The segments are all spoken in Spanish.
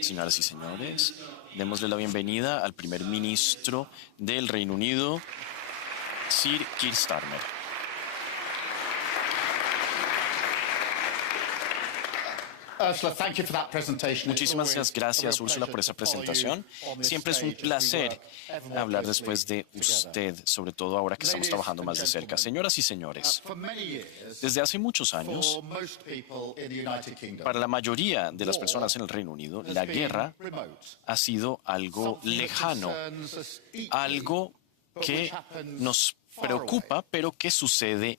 Señoras y señores, démosle la bienvenida al primer ministro del Reino Unido, Sir Keir Starmer. Muchísimas gracias, Úrsula, por esa presentación. Siempre es un placer hablar después de usted, sobre todo ahora que estamos trabajando más de cerca. Señoras y señores, desde hace muchos años, para la mayoría de las personas en el Reino Unido, la guerra ha sido algo lejano, algo que nos preocupa, pero que sucede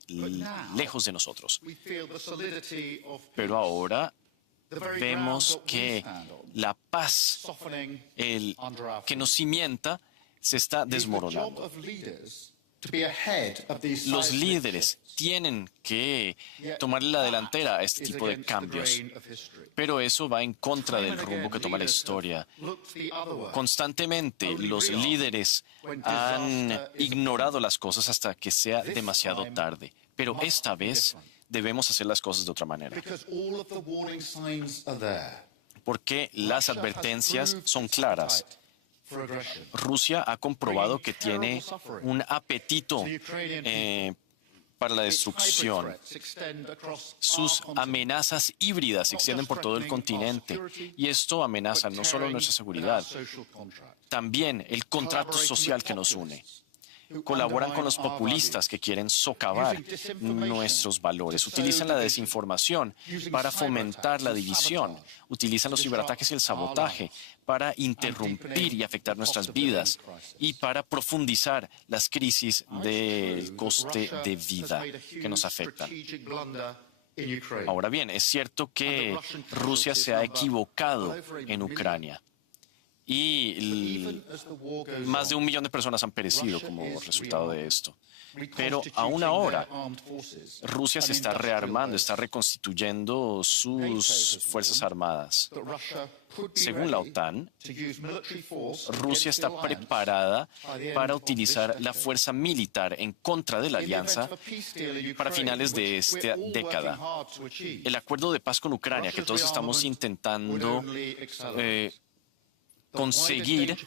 lejos de nosotros. Pero ahora vemos que la paz, el que nos cimienta, se está desmoronando. Los líderes tienen que tomarle la delantera a este tipo de cambios, pero eso va en contra del rumbo que toma la historia. Constantemente los líderes han ignorado las cosas hasta que sea demasiado tarde, pero esta vez debemos hacer las cosas de otra manera. Porque las advertencias son claras. Rusia ha comprobado que tiene un apetito para la destrucción. Sus amenazas híbridas se extienden por todo el continente y esto amenaza no solo nuestra seguridad, también el contrato social que nos une. Colaboran con los populistas que quieren socavar nuestros valores. Utilizan la desinformación para fomentar la división. Utilizan los ciberataques y el sabotaje para interrumpir y afectar nuestras vidas y para profundizar las crisis del coste de vida que nos afectan. Ahora bien, es cierto que Rusia se ha equivocado en Ucrania. Y más de 1 millón de personas han perecido como resultado de esto. Pero aún ahora, Rusia se está rearmando, está reconstituyendo sus fuerzas armadas. Según la OTAN, Rusia está preparada para utilizar la fuerza militar en contra de la alianza para finales de esta década. El acuerdo de paz con Ucrania, que todos estamos intentando conseguir,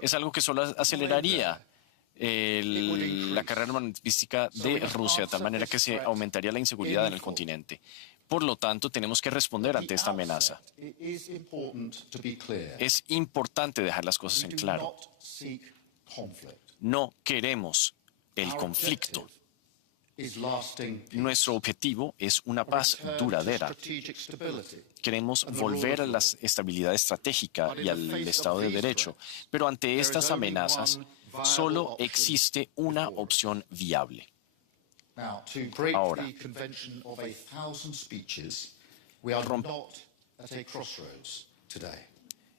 es algo que solo aceleraría la carrera armamentística de Rusia, de tal manera que se aumentaría la inseguridad en el continente. Por lo tanto, tenemos que responder ante esta amenaza. Es importante dejar las cosas en claro. No queremos el conflicto. Nuestro objetivo es una paz duradera. Queremos volver a la estabilidad estratégica y al Estado de Derecho, pero ante estas amenazas solo existe una opción viable. Ahora,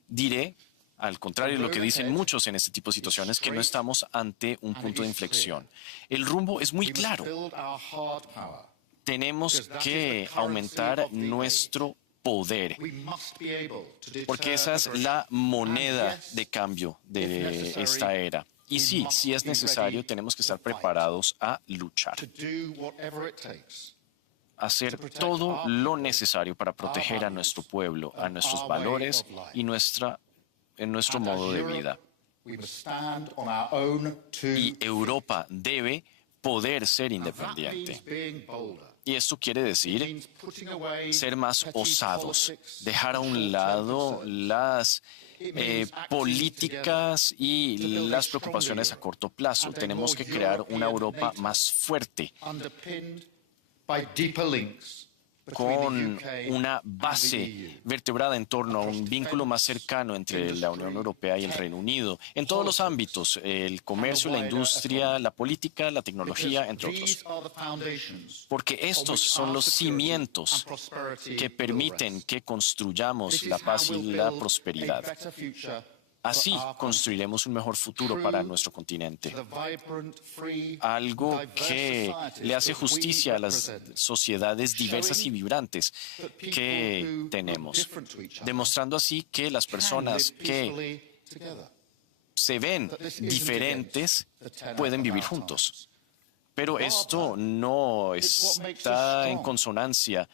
diré, al contrario de lo que dicen muchos en este tipo de situaciones, que no estamos ante un punto de inflexión. El rumbo es muy claro. Tenemos que aumentar nuestro poder, porque esa es la moneda de cambio de esta era. Y sí, si es necesario, tenemos que estar preparados a luchar, hacer todo lo necesario para proteger a nuestro pueblo, a nuestros valores y en nuestro modo de vida. Y Europa debe poder ser independiente. Y esto quiere decir ser más osados, dejar a un lado las políticas y las preocupaciones a corto plazo. Tenemos que crear una Europa más fuerte, con una base vertebrada en torno a un vínculo más cercano entre la Unión Europea y el Reino Unido, en todos los ámbitos, el comercio, la industria, la política, la tecnología, entre otros. Porque estos son los cimientos que permiten que construyamos la paz y la prosperidad. Así construiremos un mejor futuro para nuestro continente. Algo que le hace justicia a las sociedades diversas y vibrantes que tenemos, demostrando así que las personas que se ven diferentes pueden vivir juntos. Pero esto no está en consonancia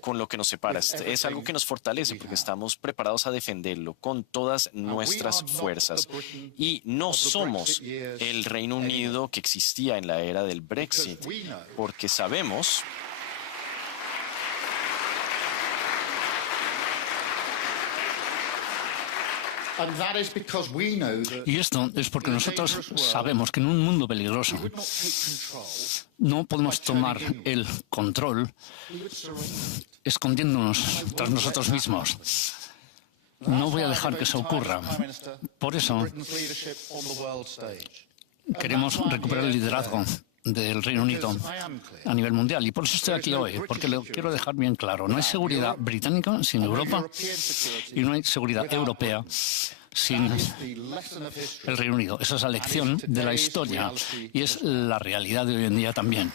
con lo que nos separa. Es algo que nos fortalece porque estamos preparados a defenderlo con todas nuestras fuerzas. Y no somos el Reino Unido que existía en la era del Brexit, porque sabemos y esto es porque nosotros sabemos que en un mundo peligroso no podemos tomar el control escondiéndonos tras nosotros mismos. No voy a dejar que eso ocurra. Por eso queremos recuperar el liderazgo del Reino Unido a nivel mundial. Y por eso estoy aquí hoy, porque lo quiero dejar bien claro. No hay seguridad británica sin Europa y no hay seguridad europea sin el Reino Unido. Esa es la lección de la historia y es la realidad de hoy en día también.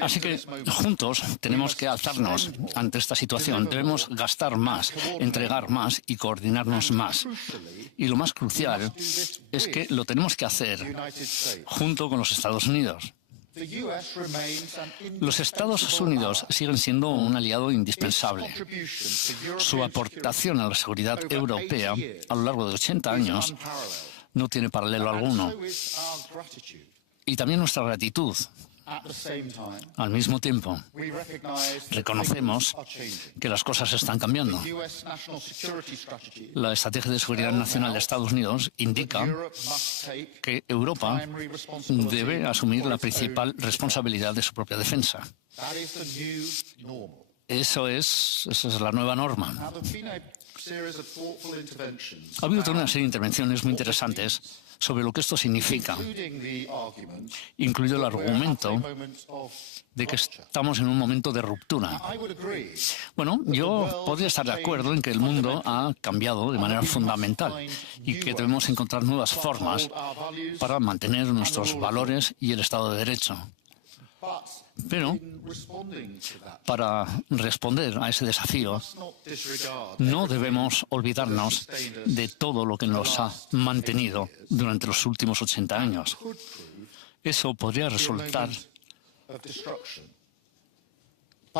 Así que juntos tenemos que alzarnos ante esta situación. Debemos gastar más, entregar más y coordinarnos más. Y lo más crucial es que lo tenemos que hacer junto con los Estados Unidos. Los Estados Unidos siguen siendo un aliado indispensable. Su aportación a la seguridad europea a lo largo de 80 años no tiene paralelo alguno. Y también nuestra gratitud. Al mismo tiempo, reconocemos que las cosas están cambiando. La estrategia de seguridad nacional de Estados Unidos indica que Europa debe asumir la principal responsabilidad de su propia defensa. Esa es la nueva norma. Ha habido toda una serie de intervenciones muy interesantes sobre lo que esto significa, incluido el argumento de que estamos en un momento de ruptura. Bueno, yo podría estar de acuerdo en que el mundo ha cambiado de manera fundamental y que debemos encontrar nuevas formas para mantener nuestros valores y el Estado de Derecho. Pero, para responder a ese desafío, no debemos olvidarnos de todo lo que nos ha mantenido durante los últimos 80 años. Eso podría resultar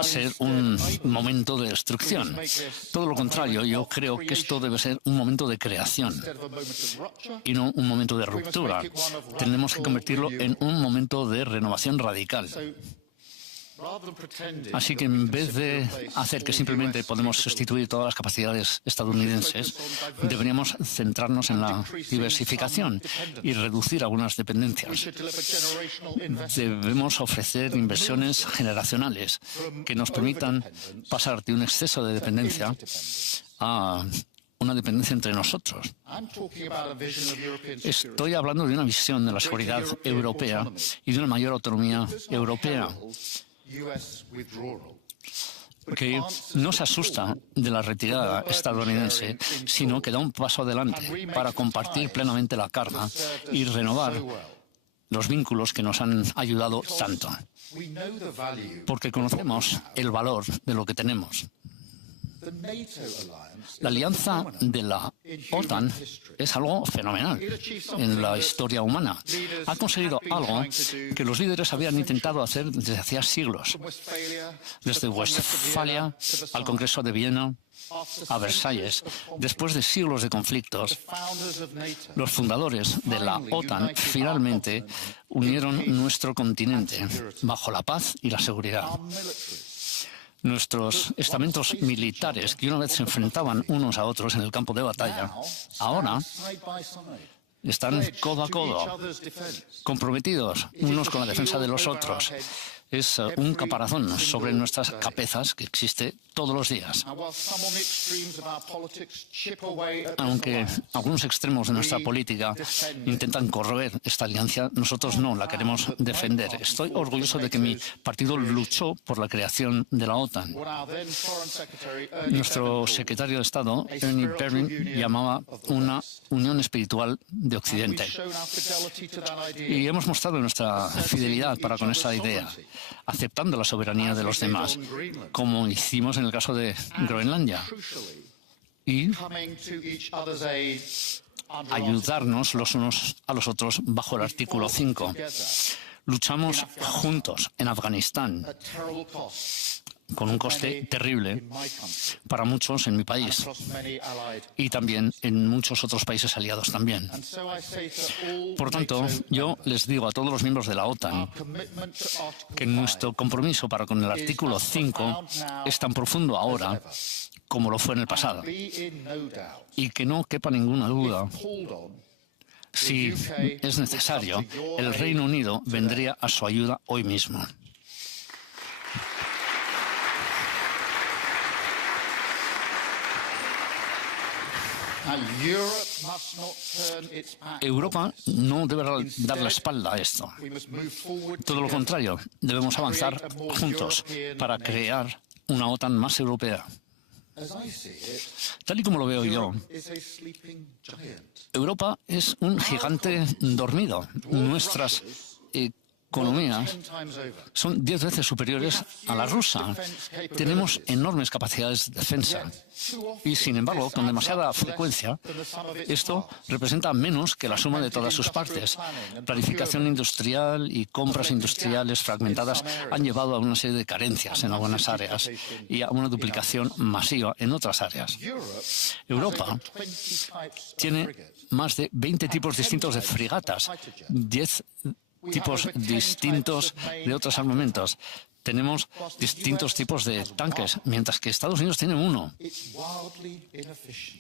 ser un momento de destrucción. Todo lo contrario, yo creo que esto debe ser un momento de creación y no un momento de ruptura. Tenemos que convertirlo en un momento de renovación radical. Así que en vez de hacer que simplemente podemos sustituir todas las capacidades estadounidenses, deberíamos centrarnos en la diversificación y reducir algunas dependencias. Debemos ofrecer inversiones generacionales que nos permitan pasar de un exceso de dependencia a una dependencia entre nosotros. Estoy hablando de una visión de la seguridad europea y de una mayor autonomía europea, que no se asusta de la retirada estadounidense, sino que da un paso adelante para compartir plenamente la carga y renovar los vínculos que nos han ayudado tanto, porque conocemos el valor de lo que tenemos. La alianza de la OTAN es algo fenomenal en la historia humana. Ha conseguido algo que los líderes habían intentado hacer desde hacía siglos. Desde Westfalia al Congreso de Viena, a Versalles. Después de siglos de conflictos, los fundadores de la OTAN finalmente unieron nuestro continente bajo la paz y la seguridad. Nuestros estamentos militares, que una vez se enfrentaban unos a otros en el campo de batalla, ahora están codo a codo, comprometidos unos con la defensa de los otros. Es un caparazón sobre nuestras cabezas que existe todos los días. Aunque algunos extremos de nuestra política intentan corroer esta alianza, nosotros no la queremos defender. Estoy orgulloso de que mi partido luchó por la creación de la OTAN. Nuestro secretario de Estado, Ernie Bering, llamaba una unión espiritual de Occidente. Y hemos mostrado nuestra fidelidad para con esa idea, aceptando la soberanía de los demás, como hicimos en en el caso de Groenlandia, y ayudarnos los unos a los otros bajo el artículo 5. Luchamos juntos en Afganistán con un coste terrible para muchos en mi país y también en muchos otros países aliados también. Por tanto, yo les digo a todos los miembros de la OTAN que nuestro compromiso para con el artículo 5 es tan profundo ahora como lo fue en el pasado y que no quepa ninguna duda. Si es necesario, el Reino Unido vendría a su ayuda hoy mismo. Europa no debe dar la espalda a esto. Todo lo contrario, debemos avanzar juntos para crear una OTAN más europea. Tal y como lo veo yo, Europa es un gigante dormido. Nuestras economías son 10 veces superiores a la rusa. Tenemos enormes capacidades de defensa. Y, sin embargo, con demasiada frecuencia, esto representa menos que la suma de todas sus partes. Planificación industrial y compras industriales fragmentadas han llevado a una serie de carencias en algunas áreas y a una duplicación masiva en otras áreas. Europa tiene más de 20 tipos distintos de frigatas, 10 tipos distintos de otros armamentos. Tenemos distintos tipos de tanques, mientras que Estados Unidos tiene uno.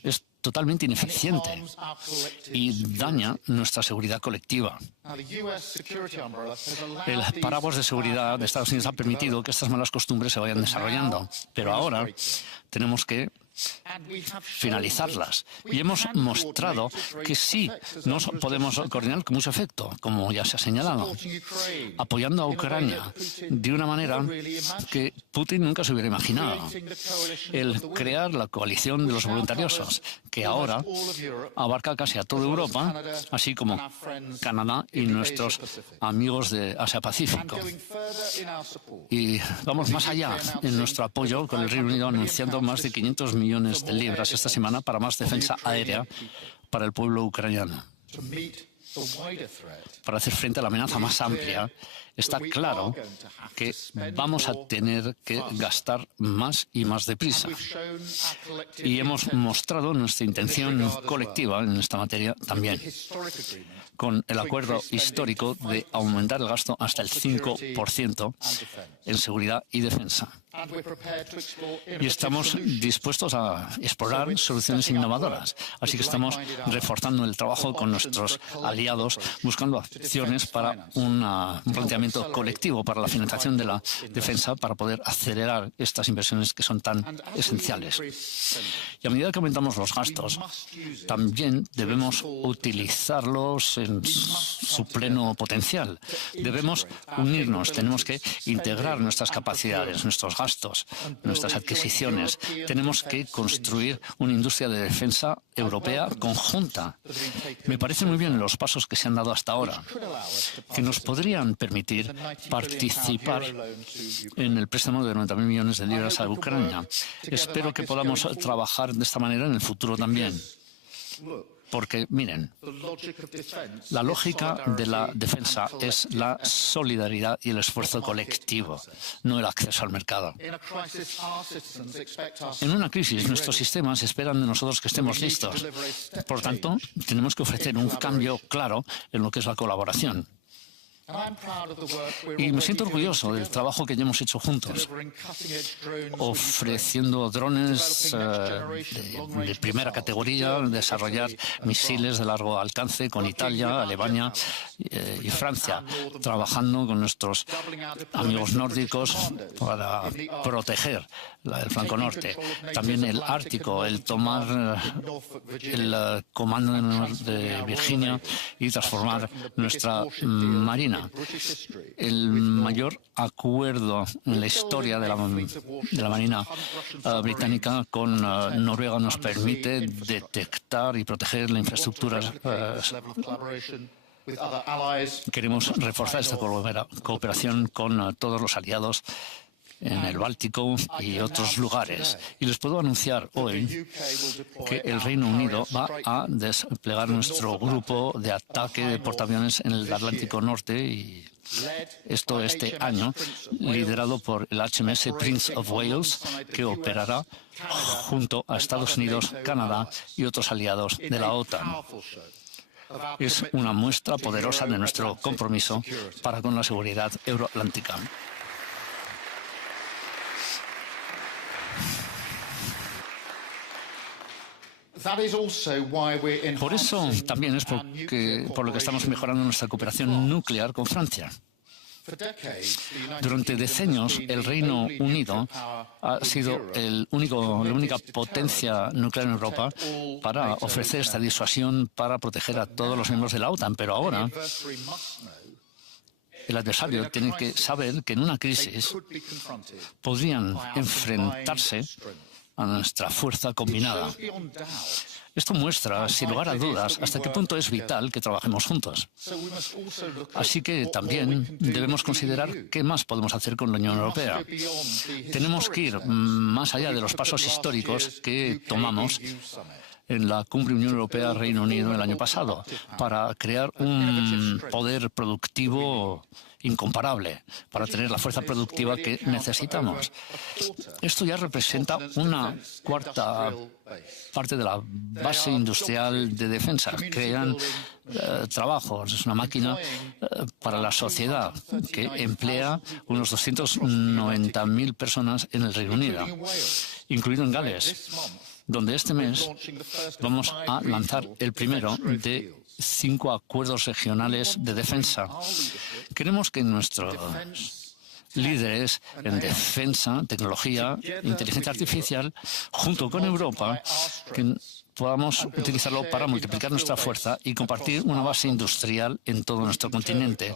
Es totalmente ineficiente y daña nuestra seguridad colectiva. El paraguas de seguridad de Estados Unidos ha permitido que estas malas costumbres se vayan desarrollando, pero ahora tenemos que finalizarlas. Y hemos mostrado que sí nos podemos coordinar con mucho efecto, como ya se ha señalado, apoyando a Ucrania de una manera que Putin nunca se hubiera imaginado. El crear la coalición de los voluntariosos, que ahora abarca casi a toda Europa, así como Canadá y nuestros amigos de Asia-Pacífico. Y vamos más allá en nuestro apoyo, con el Reino Unido anunciando más de 500 millones de libras esta semana para más defensa aérea para el pueblo ucraniano. Para hacer frente a la amenaza más amplia, está claro que vamos a tener que gastar más y más deprisa. Y hemos mostrado nuestra intención colectiva en esta materia también, con el acuerdo histórico de aumentar el gasto hasta el 5% en seguridad y defensa. Y estamos dispuestos a explorar soluciones innovadoras. Así que estamos reforzando el trabajo con nuestros aliados, buscando acciones para un planteamiento colectivo para la financiación de la defensa, para poder acelerar estas inversiones que son tan esenciales. Y a medida que aumentamos los gastos, también debemos utilizarlos en su pleno potencial. Debemos unirnos, tenemos que integrar nuestras capacidades, nuestros gastos, nuestras adquisiciones. Tenemos que construir una industria de defensa europea conjunta. Me parecen muy bien los pasos que se han dado hasta ahora, que nos podrían permitir participar en el préstamo de 90.000 millones de libras a Ucrania. Espero que podamos trabajar de esta manera en el futuro también. Porque, miren, la lógica de la defensa es la solidaridad y el esfuerzo colectivo, no el acceso al mercado. En una crisis, nuestros sistemas esperan de nosotros que estemos listos. Por tanto, tenemos que ofrecer un cambio claro en lo que es la colaboración. Y me siento orgulloso del trabajo que ya hemos hecho juntos, ofreciendo drones de primera categoría, desarrollar misiles de largo alcance con Italia, Alemania y Francia, trabajando con nuestros amigos nórdicos para proteger el flanco norte. También el Ártico, el tomar el comando de Virginia y transformar nuestra marina. El mayor acuerdo en la historia de la Marina británica con Noruega nos permite detectar y proteger la infraestructura. Queremos reforzar esta cooperación con todos los aliados en el Báltico y otros lugares. Y les puedo anunciar hoy que el Reino Unido va a desplegar nuestro grupo de ataque de portaaviones en el Atlántico Norte, y esto este año, liderado por el HMS Prince of Wales, que operará junto a Estados Unidos, Canadá y otros aliados de la OTAN. Es una muestra poderosa de nuestro compromiso para con la seguridad euroatlántica. Por eso también es por lo que estamos mejorando nuestra cooperación nuclear con Francia. Durante decenios, el Reino Unido ha sido la única potencia nuclear en Europa para ofrecer esta disuasión para proteger a todos los miembros de la OTAN. Pero ahora, el adversario tiene que saber que en una crisis podrían enfrentarse a nuestra fuerza combinada. Esto muestra, sin lugar a dudas, hasta qué punto es vital que trabajemos juntos. Así que también debemos considerar qué más podemos hacer con la Unión Europea. Tenemos que ir más allá de los pasos históricos que tomamos en la Cumbre Unión Europea-Reino Unido el año pasado para crear un poder productivo incomparable, para tener la fuerza productiva que necesitamos. Esto ya representa una cuarta parte de la base industrial de defensa. Crean trabajos, es una máquina para la sociedad que emplea unos 290.000 personas en el Reino Unido, incluido en Gales, donde este mes vamos a lanzar el primero de 5 acuerdos regionales de defensa. Queremos que nuestros líderes en defensa, tecnología, inteligencia artificial, junto con Europa, que podamos utilizarlo para multiplicar nuestra fuerza y compartir una base industrial en todo nuestro continente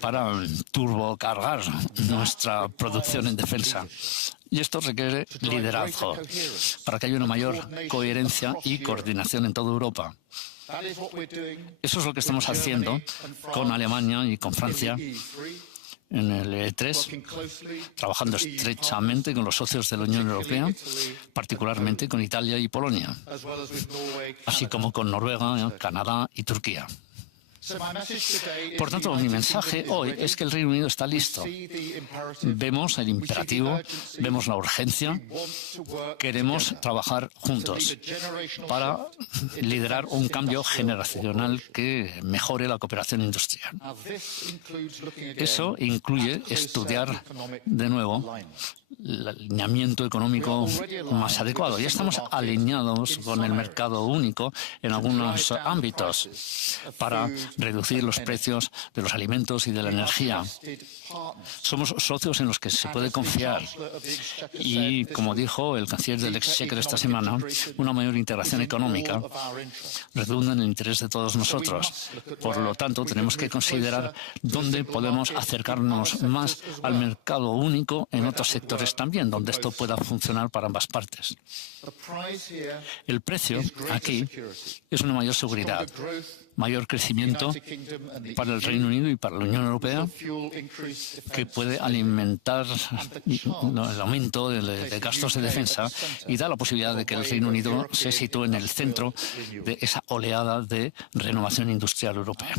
para turbocargar nuestra producción en defensa. Y esto requiere liderazgo para que haya una mayor coherencia y coordinación en toda Europa. Eso es lo que estamos haciendo con Alemania y con Francia en el E3, trabajando estrechamente con los socios de la Unión Europea, particularmente con Italia y Polonia, así como con Noruega, Canadá y Turquía. Por tanto, mi mensaje hoy es que el Reino Unido está listo. Vemos el imperativo, vemos la urgencia, queremos trabajar juntos para liderar un cambio generacional que mejore la cooperación industrial. Eso incluye estudiar de nuevo el alineamiento económico más adecuado. Ya estamos alineados con el mercado único en algunos ámbitos para reducir los precios de los alimentos y de la energía. Somos socios en los que se puede confiar y, como dijo el canciller del Exchequer esta semana, una mayor integración económica redunda en el interés de todos nosotros. Por lo tanto, tenemos que considerar dónde podemos acercarnos más al mercado único en otros sectores también, donde esto pueda funcionar para ambas partes. El precio aquí es una mayor seguridad, mayor crecimiento para el Reino Unido y para la Unión Europea, que puede alimentar el aumento de gastos de defensa y da la posibilidad de que el Reino Unido se sitúe en el centro de esa oleada de renovación industrial europea.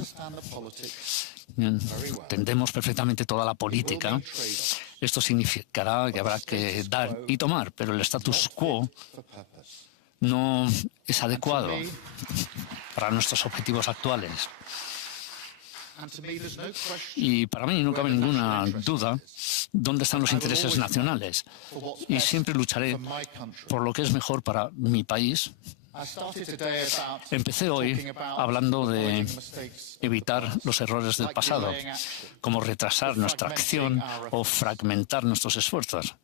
Entendemos perfectamente toda la política. Esto significará que habrá que dar y tomar, pero el status quo no es adecuado para nuestros objetivos actuales. Y para mí no cabe ninguna duda dónde están los intereses nacionales. Y siempre lucharé por lo que es mejor para mi país. Empecé hoy hablando de evitar los errores del pasado, como retrasar nuestra acción o fragmentar nuestros esfuerzos.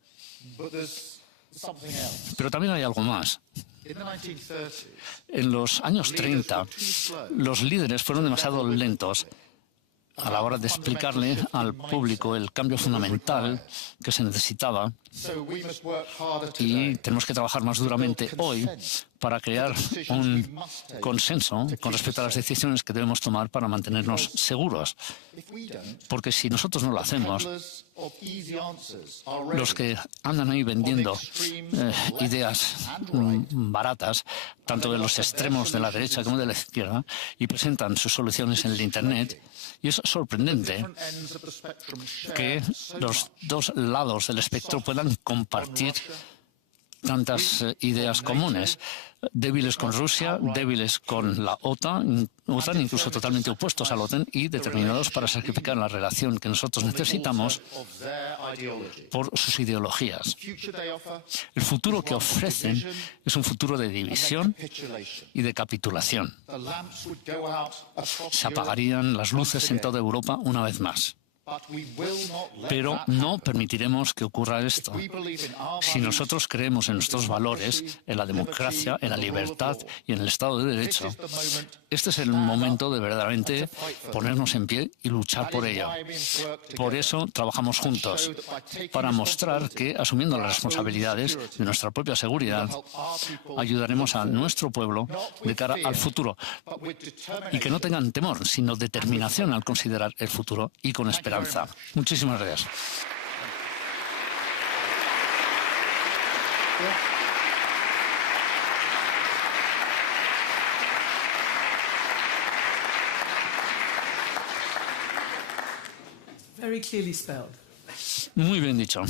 Pero también hay algo más. En los años 30, los líderes fueron demasiado lentos a la hora de explicarle al público el cambio fundamental que se necesitaba, y tenemos que trabajar más duramente hoy para crear un consenso con respecto a las decisiones que debemos tomar para mantenernos seguros. Porque si nosotros no lo hacemos, los que andan ahí vendiendo ideas baratas, tanto de los extremos de la derecha como de la izquierda, y presentan sus soluciones en el Internet, y es sorprendente que los dos lados del espectro puedan compartir tantas ideas comunes, débiles con Rusia, débiles con la OTAN, incluso totalmente opuestos a la OTAN y determinados para sacrificar la relación que nosotros necesitamos por sus ideologías. El futuro que ofrecen es un futuro de división y de capitulación. Se apagarían las luces en toda Europa una vez más. Pero no permitiremos que ocurra esto. Si nosotros creemos en nuestros valores, en la democracia, en la libertad y en el Estado de Derecho, este es el momento de verdaderamente ponernos en pie y luchar por ello. Por eso trabajamos juntos, para mostrar que, asumiendo las responsabilidades de nuestra propia seguridad, ayudaremos a nuestro pueblo de cara al futuro. Y que no tengan temor, sino determinación al considerar el futuro y con esperanza. Muchísimas gracias. Muy bien dicho.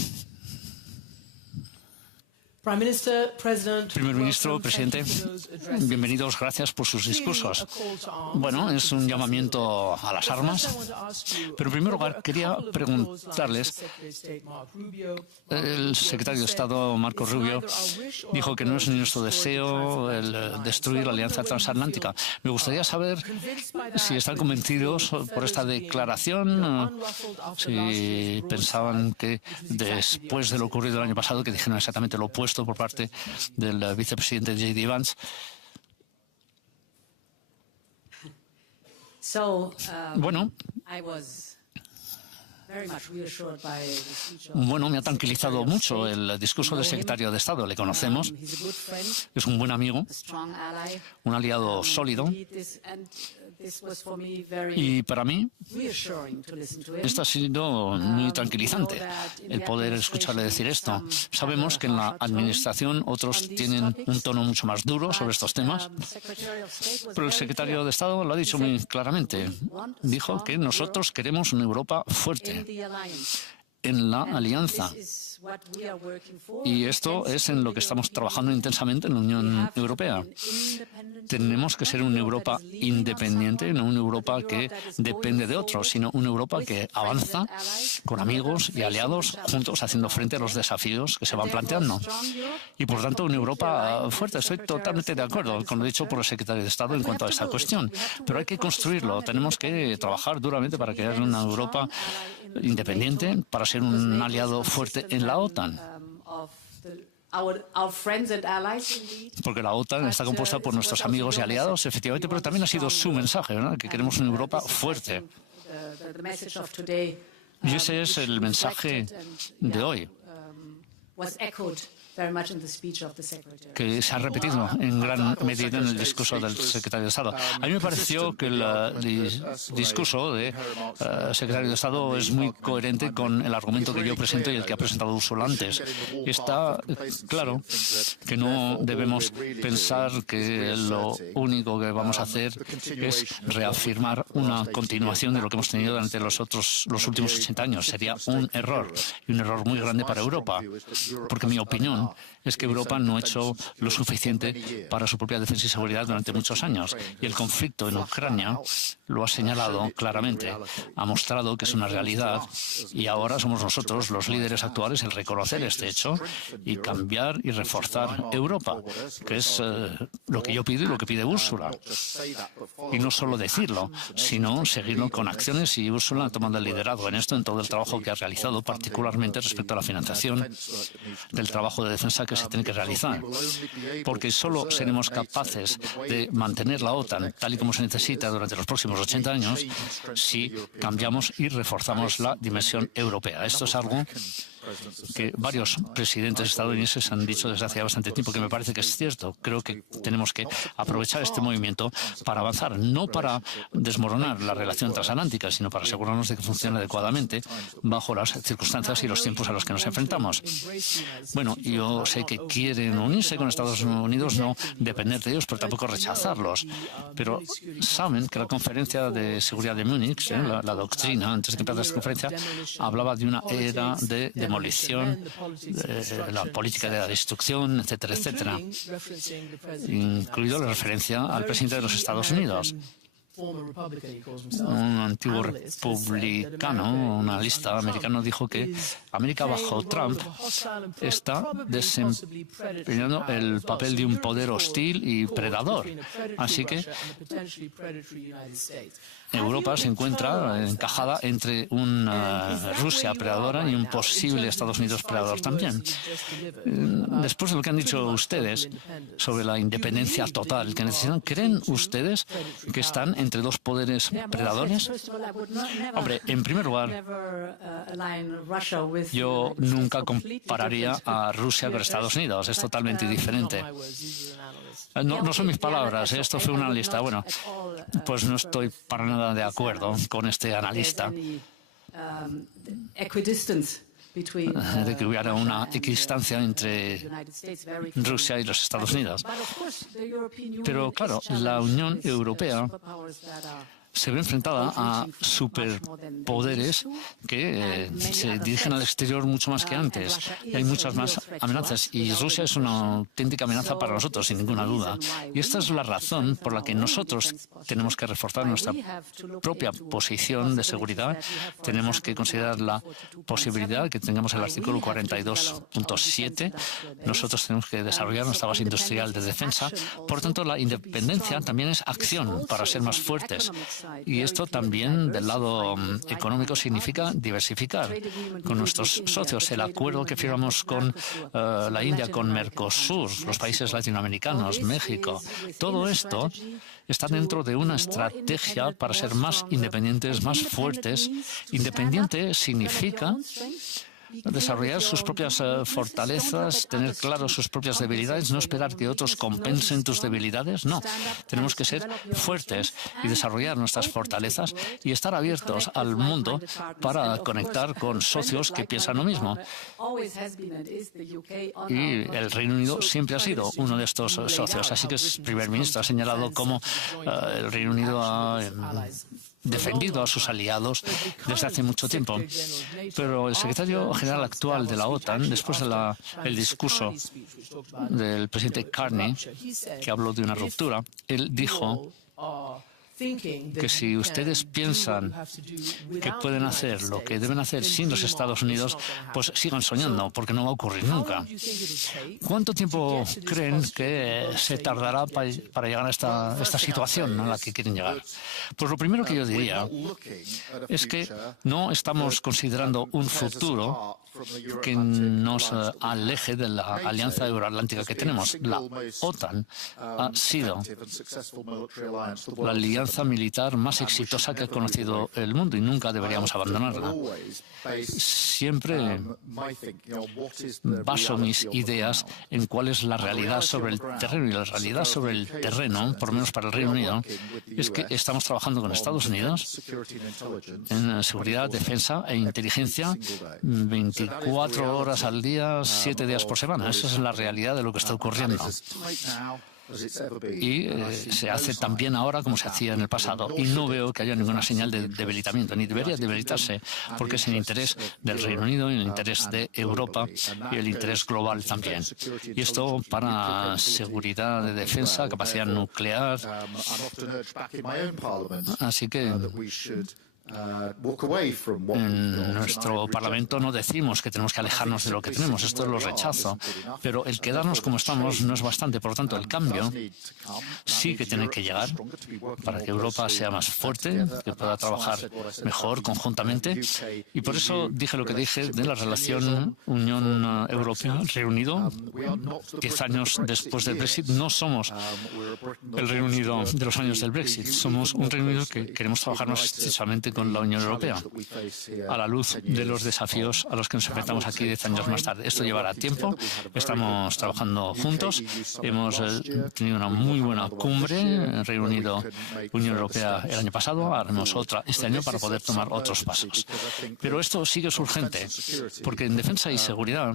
Primer ministro, presidente, bienvenidos, gracias por sus discursos. Bueno, es un llamamiento a las armas, pero en primer lugar quería preguntarles, el secretario de Estado, Marco Rubio, dijo que no es nuestro deseo el destruir la alianza transatlántica. Me gustaría saber si están convencidos por esta declaración, si pensaban que después de lo ocurrido el año pasado, que dijeron exactamente lo opuesto por parte del vicepresidente J.D. Vance. Bueno, me ha tranquilizado mucho el discurso del secretario de Estado. Le conocemos, es un buen amigo, un aliado sólido. Y para mí, esto ha sido muy tranquilizante, el poder escucharle decir esto. Sabemos que en la administración otros tienen un tono mucho más duro sobre estos temas, pero el secretario de Estado lo ha dicho muy claramente. Dijo que nosotros queremos una Europa fuerte en la alianza. Y esto es en lo que estamos trabajando intensamente en la Unión Europea. Tenemos que ser una Europa independiente, no una Europa que depende de otros, sino una Europa que avanza con amigos y aliados juntos haciendo frente a los desafíos que se van planteando. Y por tanto una Europa fuerte. Estoy totalmente de acuerdo con lo dicho por el secretario de Estado en cuanto a esta cuestión. Pero hay que construirlo. Tenemos que trabajar duramente para crear una Europa independiente, para ser un aliado fuerte en la OTAN. Porque la OTAN está compuesta por nuestros amigos y aliados, efectivamente, pero también ha sido su mensaje, ¿verdad? Que queremos una Europa fuerte. Y ese es el mensaje de hoy, que se ha repetido en gran medida en el discurso del secretario de Estado. A mí me pareció que el discurso del secretario de Estado es muy coherente con el argumento que yo presento y el que ha presentado Ursula antes. Está claro que no debemos pensar que lo único que vamos a hacer es reafirmar una continuación de lo que hemos tenido durante los últimos 80 años. Sería un error, y un error muy grande para Europa, porque mi opinión es que Europa no ha hecho lo suficiente para su propia defensa y seguridad durante muchos años. Y el conflicto en Ucrania lo ha señalado claramente, ha mostrado que es una realidad, y ahora somos nosotros, los líderes actuales, el reconocer este hecho y cambiar y reforzar Europa, que es lo que yo pido y lo que pide Úrsula. Y no solo decirlo, sino seguirlo con acciones, y Úrsula ha tomado el liderazgo en esto, en todo el trabajo que ha realizado, particularmente respecto a la financiación del trabajo de defensa que se tiene que realizar, porque solo seremos capaces de mantener la OTAN tal y como se necesita durante los próximos 80 años si cambiamos y reforzamos la dimensión europea. Esto es algo que varios presidentes estadounidenses han dicho desde hace bastante tiempo, que me parece que es cierto. Creo que tenemos que aprovechar este movimiento para avanzar, no para desmoronar la relación transatlántica, sino para asegurarnos de que funcione adecuadamente bajo las circunstancias y los tiempos a los que nos enfrentamos. Bueno, yo sé que quieren unirse con Estados Unidos, no depender de ellos, pero tampoco rechazarlos. Pero saben que la conferencia de seguridad de Múnich, la doctrina, antes de que empezara esta conferencia, hablaba de una era de demolición, la política de la destrucción, etcétera, etcétera, incluido la referencia al presidente de los Estados Unidos. Un antiguo republicano, un analista americano, dijo que América bajo Trump está desempeñando el papel de un poder hostil y predador. Así que Europa se encuentra encajada entre una Rusia predadora y un posible Estados Unidos predador también. Después de lo que han dicho ustedes sobre la independencia total que necesitan, ¿creen ustedes que están entre dos poderes predadores? Hombre, en primer lugar, yo nunca compararía a Rusia con Estados Unidos. Es totalmente diferente. No son mis palabras, esto fue un analista. Bueno, pues no estoy para nada de acuerdo con este analista de que hubiera una equidistancia entre Rusia y los Estados Unidos. Pero claro, la Unión Europea se ve enfrentada a superpoderes que se dirigen al exterior mucho más que antes. Y hay muchas más amenazas. Y Rusia es una auténtica amenaza para nosotros, sin ninguna duda. Y esta es la razón por la que nosotros tenemos que reforzar nuestra propia posición de seguridad. Tenemos que considerar la posibilidad que tengamos el artículo 42.7. Nosotros tenemos que desarrollar nuestra base industrial de defensa. Por tanto, la independencia también es acción para ser más fuertes. Y esto también del lado económico significa diversificar con nuestros socios. El acuerdo que firmamos con la India, con Mercosur, los países latinoamericanos, México, todo esto está dentro de una estrategia para ser más independientes, más fuertes. Independiente significa desarrollar sus propias fortalezas, tener claro sus propias debilidades, no esperar que otros compensen tus debilidades. No, tenemos que ser fuertes y desarrollar nuestras fortalezas y estar abiertos al mundo para conectar con socios que piensan lo mismo. Y el Reino Unido siempre ha sido uno de estos socios. Así que el primer ministro ha señalado cómo el Reino Unido ha defendido a sus aliados desde hace mucho tiempo. Pero el secretario general actual de la OTAN, después del discurso del presidente Carney, que habló de una ruptura, él dijo que si ustedes piensan que pueden hacer lo que deben hacer sin los Estados Unidos, pues sigan soñando, porque no va a ocurrir nunca. ¿Cuánto tiempo creen que se tardará para llegar a esta situación a la que quieren llegar? Pues lo primero que yo diría es que no estamos considerando un futuro que nos aleje de la alianza euroatlántica que tenemos. La OTAN ha sido la alianza militar más exitosa que ha conocido el mundo y nunca deberíamos abandonarla. Siempre baso mis ideas en cuál es la realidad sobre el terreno, y la realidad sobre el terreno, por lo menos para el Reino Unido, es que estamos trabajando con Estados Unidos en seguridad, defensa e inteligencia 24 horas al día, 7 días por semana. Esa es la realidad de lo que está ocurriendo. Y se hace tan bien ahora como se hacía en el pasado. Y no veo que haya ninguna señal de debilitamiento, ni debería debilitarse, porque es el interés del Reino Unido, el interés de Europa y el interés global también. Y esto para seguridad de defensa, capacidad nuclear. Así que En nuestro Parlamento no decimos que tenemos que alejarnos de lo que tenemos, esto lo rechazo, pero el quedarnos como estamos no es bastante. Por lo tanto, el cambio sí que tiene que llegar para que Europa sea más fuerte, que pueda trabajar mejor conjuntamente. Y por eso dije lo que dije de la relación Unión Europea-Reino Unido. 10 años después del Brexit, no somos el Reino Unido de los años del Brexit, somos un Reino Unido que queremos trabajar más estrechamente con la Unión Europea, a la luz de los desafíos a los que nos enfrentamos aquí 10 años más tarde. Esto llevará tiempo, estamos trabajando juntos, hemos tenido una muy buena cumbre, Reino Unido, Unión Europea el año pasado, haremos otra este año para poder tomar otros pasos. Pero esto sigue urgente, porque en defensa y seguridad,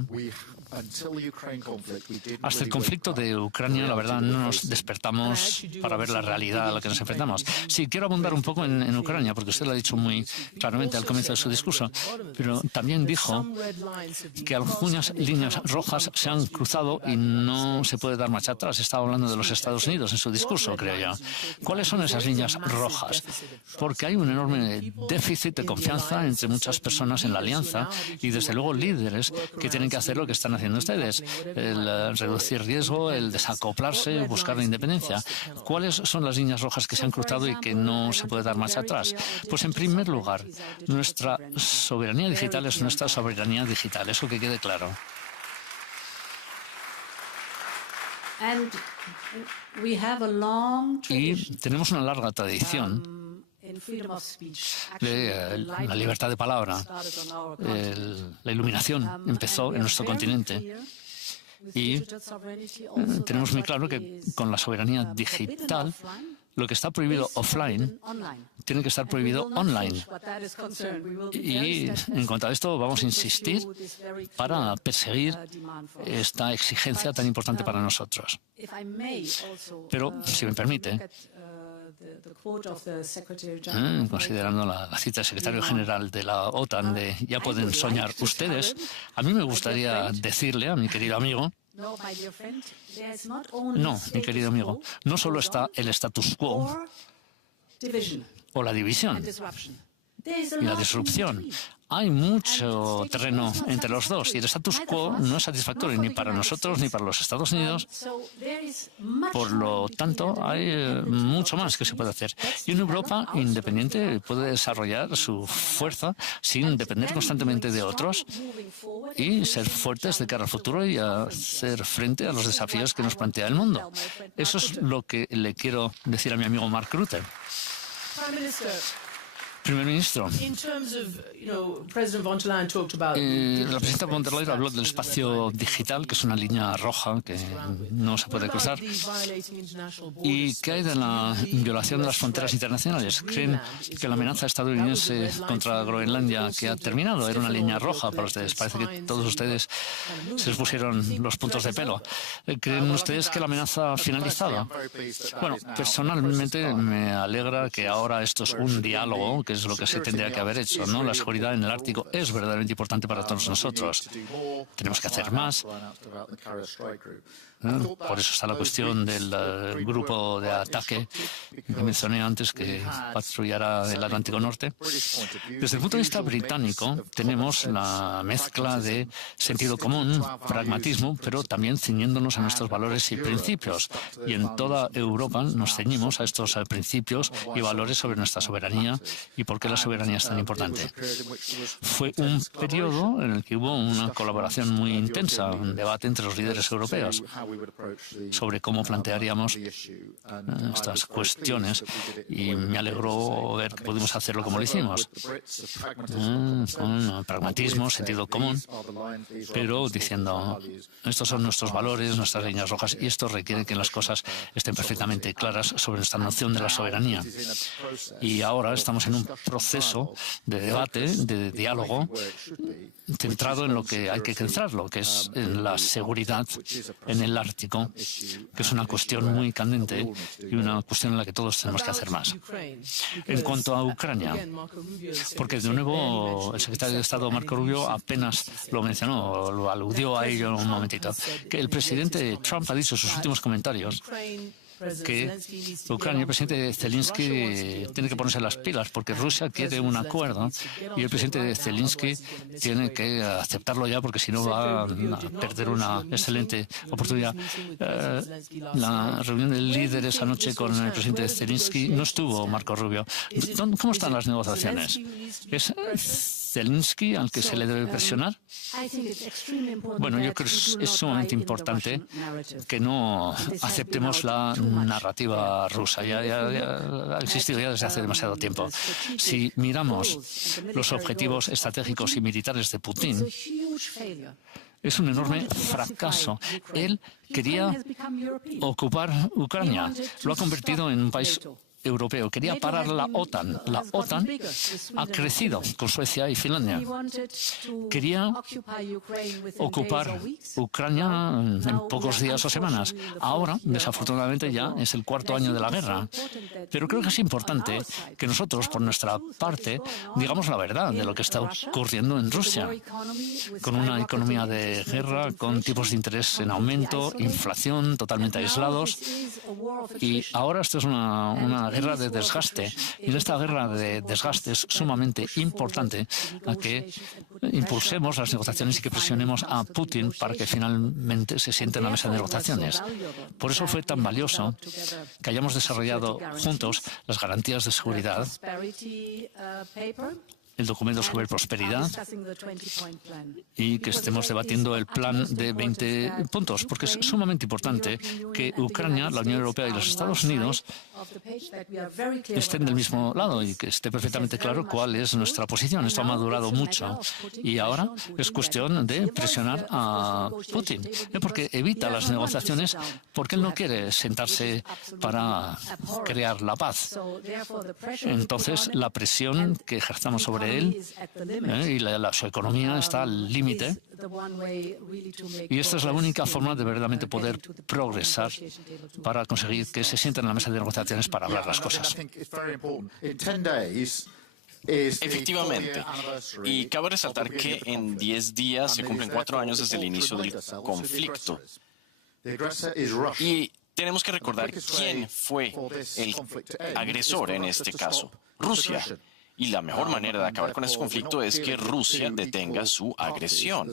hasta el conflicto de Ucrania, la verdad, no nos despertamos para ver la realidad a la que nos enfrentamos. Sí, quiero abundar un poco en Ucrania, porque usted lo ha dicho muy claramente al comienzo de su discurso, pero también dijo que algunas líneas rojas se han cruzado y no se puede dar marcha atrás. Estaba hablando de los Estados Unidos en su discurso, creo yo. ¿Cuáles son esas líneas rojas? Porque hay un enorme déficit de confianza entre muchas personas en la alianza y, desde luego, líderes que tienen que hacer lo que están haciendo ustedes, el reducir riesgo, el desacoplarse, buscar la independencia. ¿Cuáles son las líneas rojas que se han cruzado y que no se puede dar marcha atrás? Pues, en primer lugar, nuestra soberanía digital es nuestra soberanía digital, eso que quede claro. Y tenemos una larga tradición de la libertad de palabra. La iluminación empezó en nuestro continente y tenemos muy claro que con la soberanía digital lo que está prohibido offline tiene que estar prohibido online. Y en cuanto a esto vamos a insistir para perseguir esta exigencia tan importante para nosotros. Pero, si me permite, considerando la cita del secretario general de la OTAN de "ya pueden soñar ustedes", a mí me gustaría decirle a mi querido amigo, no, mi querido amigo, no solo está el status quo o la división y la disrupción. Hay mucho terreno entre los dos y el status quo no es satisfactorio ni para nosotros ni para los Estados Unidos. Por lo tanto, hay mucho más que se puede hacer. Y una Europa independiente puede desarrollar su fuerza sin depender constantemente de otros y ser fuertes de cara al futuro y hacer frente a los desafíos que nos plantea el mundo. Eso es lo que le quiero decir a mi amigo Mark Rutte. Primer ministro, la presidenta von der Leyen habló del espacio digital, que es una línea roja que no se puede cruzar. ¿Y qué hay de la violación de las fronteras internacionales? ¿Creen que la amenaza estadounidense contra Groenlandia que ha terminado era una línea roja para ustedes? Parece que todos ustedes se les pusieron los puntos de pelo. ¿Creen ustedes que la amenaza ha finalizado? Bueno, personalmente me alegra que ahora esto es un diálogo, que es lo que se tendría que haber hecho, ¿no? La seguridad en el Ártico es verdaderamente importante para todos nosotros. Tenemos que hacer más. Por eso está la cuestión del grupo de ataque que mencioné antes, que patrullará el Atlántico Norte. Desde el punto de vista británico, tenemos la mezcla de sentido común, pragmatismo, pero también ciñéndonos a nuestros valores y principios. Y en toda Europa nos ceñimos a estos principios y valores sobre nuestra soberanía y por qué la soberanía es tan importante. Fue un periodo en el que hubo una colaboración muy intensa, un debate entre los líderes europeos sobre cómo plantearíamos estas cuestiones, y me alegró ver que pudimos hacerlo como lo hicimos, con pragmatismo, sentido común, pero diciendo, estos son nuestros valores, nuestras líneas rojas, y esto requiere que las cosas estén perfectamente claras sobre nuestra noción de la soberanía. Y ahora estamos en un proceso de debate, de diálogo, centrado en lo que hay que centrarlo, que es en la seguridad en el Ártico, que es una cuestión muy candente y una cuestión en la que todos tenemos que hacer más. En cuanto a Ucrania, porque de nuevo el secretario de Estado Marco Rubio apenas lo mencionó, lo aludió a ello un momentito, que el presidente Trump ha dicho en sus últimos comentarios que Ucrania, el presidente Zelensky tiene que ponerse las pilas porque Rusia quiere un acuerdo y el presidente Zelensky tiene que aceptarlo ya porque si no va a perder una excelente oportunidad. La reunión de líderes anoche con el presidente Zelensky no estuvo Marco Rubio. ¿Cómo están las negociaciones? ¿Es Zelensky al que se le debe presionar? Bueno, yo creo que es sumamente importante que no aceptemos la narrativa rusa. Ya ha existido ya desde hace demasiado tiempo. Si miramos los objetivos estratégicos y militares de Putin, es un enorme fracaso. Él quería ocupar Ucrania. Lo ha convertido en un país europeo. Quería parar la OTAN. La OTAN ha crecido con Suecia y Finlandia. Quería ocupar Ucrania en pocos días o semanas. Ahora, desafortunadamente, ya es el cuarto año de la guerra. Pero creo que es importante que nosotros, por nuestra parte, digamos la verdad de lo que está ocurriendo en Rusia, con una economía de guerra, con tipos de interés en aumento, inflación, totalmente aislados. Y ahora esto es una guerra de desgaste. Y en esta guerra de desgaste es sumamente importante a que impulsemos las negociaciones y que presionemos a Putin para que finalmente se siente en la mesa de negociaciones. Por eso fue tan valioso que hayamos desarrollado juntos las garantías de seguridad, el documento sobre prosperidad y que estemos debatiendo el plan de 20 puntos, porque es sumamente importante que Ucrania, la Unión Europea y los Estados Unidos estén del mismo lado y que esté perfectamente claro cuál es nuestra posición. Esto ha madurado mucho y ahora es cuestión de presionar a Putin, porque evita las negociaciones porque él no quiere sentarse para crear la paz. Entonces, la presión que ejerzamos sobre él y su economía está al límite. Y esta es la única forma de verdaderamente poder progresar para conseguir que se sienten en la mesa de negociaciones para hablar las cosas. Efectivamente. Y cabe resaltar que en 10 días se cumplen 4 años desde el inicio del conflicto. Y tenemos que recordar quién fue el agresor en este caso, Rusia. Y la mejor manera de acabar con este conflicto es que Rusia detenga su agresión.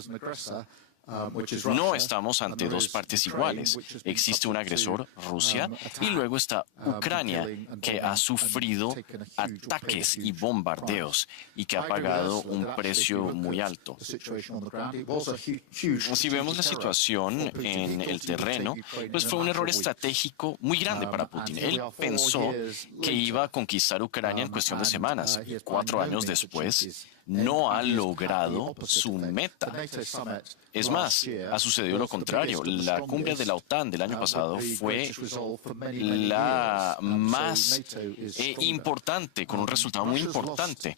No estamos ante dos partes iguales. Existe un agresor, Rusia, y luego está Ucrania, que ha sufrido ataques y bombardeos y que ha pagado un precio muy alto. Si vemos la situación en el terreno, pues fue un error estratégico muy grande para Putin. Él pensó que iba a conquistar Ucrania en cuestión de semanas. 4 años después, no ha logrado su meta. Es más, ha sucedido lo contrario. La cumbre de la OTAN del año pasado fue la más importante, con un resultado muy importante.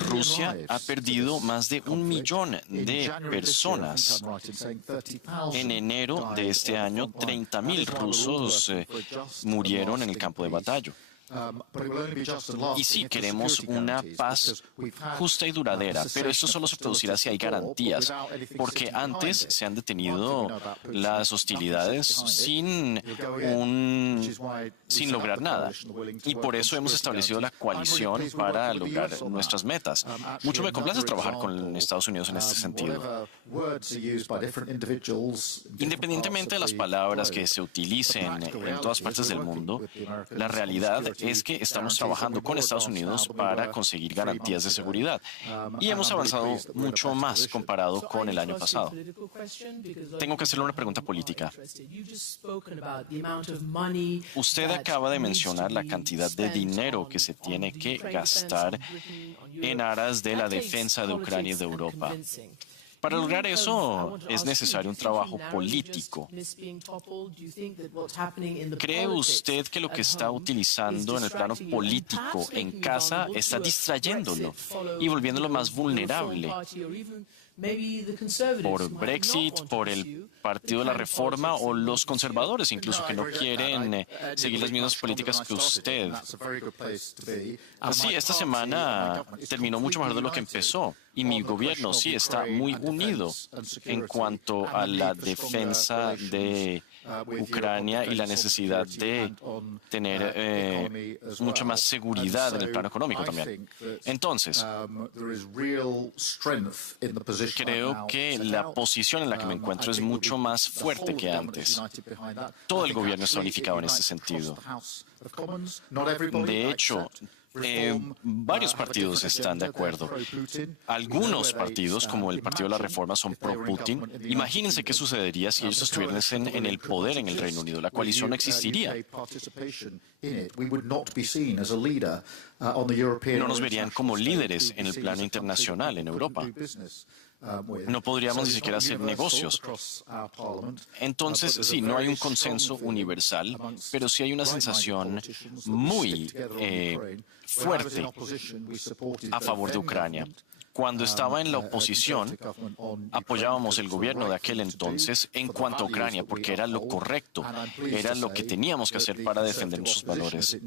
Rusia ha perdido más de 1 millón de personas. En enero de este año, 30.000 rusos murieron en el campo de batalla. Y sí, queremos una paz justa y duradera, pero esto solo se producirá si hay garantías, porque antes se han detenido las hostilidades sin lograr nada. Y por eso hemos establecido la coalición para lograr nuestras metas. Mucho me complace trabajar con Estados Unidos en este sentido. Independientemente de las palabras que se utilicen en todas partes del mundo, la realidad es que estamos trabajando con Estados Unidos para conseguir garantías de seguridad y hemos avanzado mucho más comparado con el año pasado. Tengo que hacerle una pregunta política. Usted acaba de mencionar la cantidad de dinero que se tiene que gastar en aras de la defensa de Ucrania y de Europa. Para lograr eso es necesario un trabajo político. ¿Cree usted que lo que está utilizando en el plano político en casa está distrayéndolo y volviéndolo más vulnerable? Por Brexit, por el Partido de la Reforma o los conservadores, incluso, que no quieren seguir las mismas políticas que usted. Así, esta semana terminó mucho mejor de lo que empezó. Y mi gobierno sí está muy unido en cuanto a la defensa de Ucrania y la necesidad de tener mucha más seguridad en el plano económico también. Entonces, creo que la posición en la que me encuentro es mucho más fuerte que antes. Todo el gobierno está unificado en este sentido. De hecho, varios partidos están de acuerdo. Algunos partidos, como el Partido de la Reforma, son pro-Putin. Imagínense qué sucedería si ellos estuviesen en el poder en el Reino Unido. La coalición no existiría. No nos verían como líderes en el plano internacional en Europa. No podríamos ni siquiera hacer negocios. Entonces, sí, no hay un consenso universal, pero sí hay una sensación muy fuerte a favor de Ucrania. Cuando estaba en la oposición, apoyábamos el gobierno de aquel entonces en cuanto a Ucrania, porque era lo correcto, era lo que teníamos que hacer para defender nuestros valores.